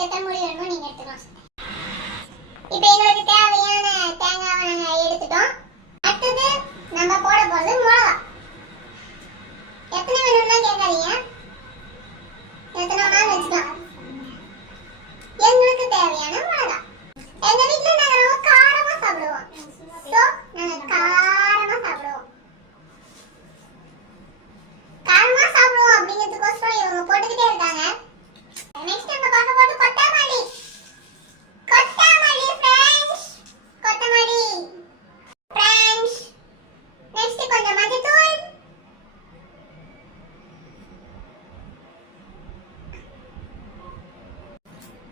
உங்களுக்கு எத்தனை மூடி வேணுமோ நீங்க எடுத்துக்கலாம். இப்போ எங்களுக்கு தேவையான தேங்காவை நாங்க எடுத்துட்டோம். அடுத்தது நம்ம போட போறது மிளகா. எத்தனை வேணும்னா கேட்காதீங்க, எத்தனை வேணாலும் வச்சுக்கலாம். எங்களுக்கு தேவையான மிளகா. எங்க வீட்டுல நாங்க ரொம்ப காரமா சாப்பிடுவோம். சோ நாங்க காரமா சாப்பிடுவோம். காரமா சாப்பிடுவோம் அப்படிங்கிறதுக்கோசரம் இவங்க போட்டுக்கிட்டே இருக்காங்க. நெக்ஸ்ட் நம்ம பார்க்க போறது கொத்தமல்லி. கொத்தமல்லி ஃப்ரெண்ட்ஸ், கொத்தமல்லி ஃப்ரெண்ட்ஸ். நெக்ஸ்ட் கொஞ்சம் மஞ்சள்தூள்.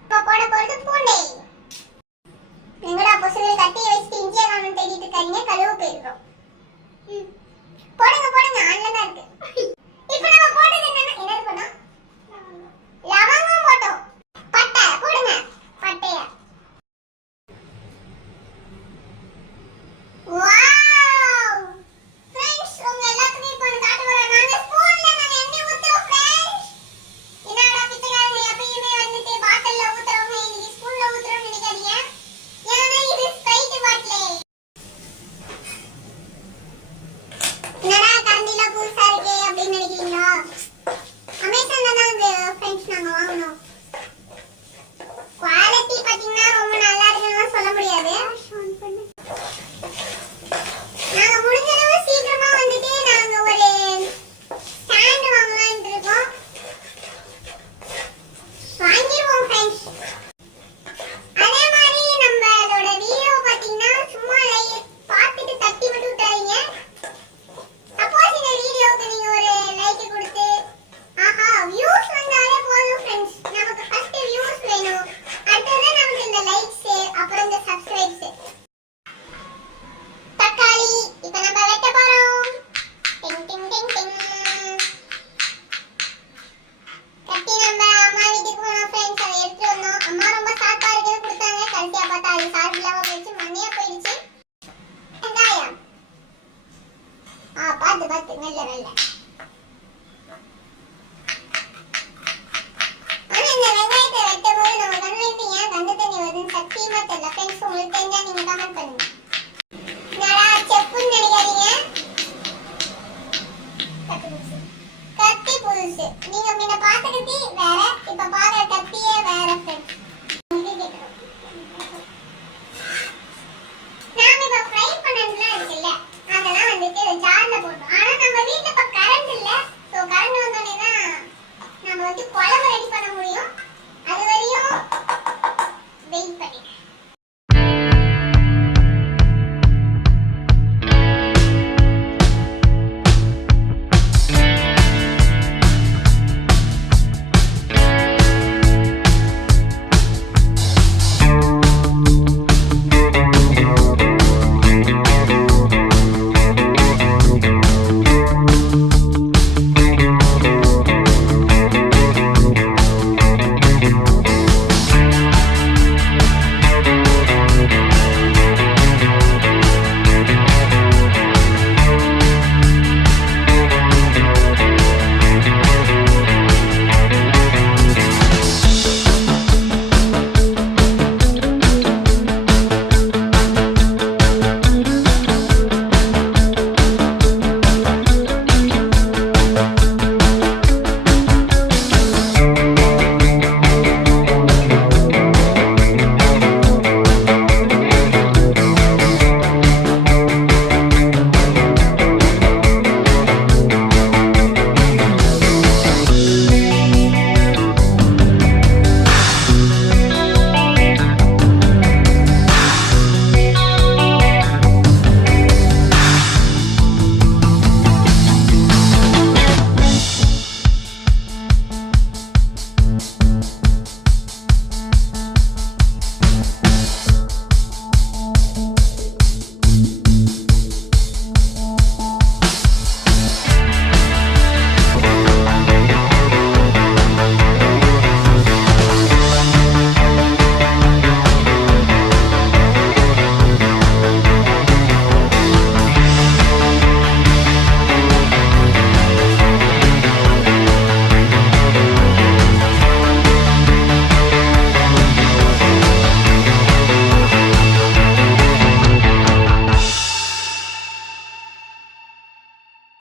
இப்போ போட போறது பூண்டு. நீங்களா பொசுகளை கட்டி வச்சுட்டு இஞ்சியை காணும் தேடிட்டு இருக்கீங்க, கழுவு போயிருக்கோம்.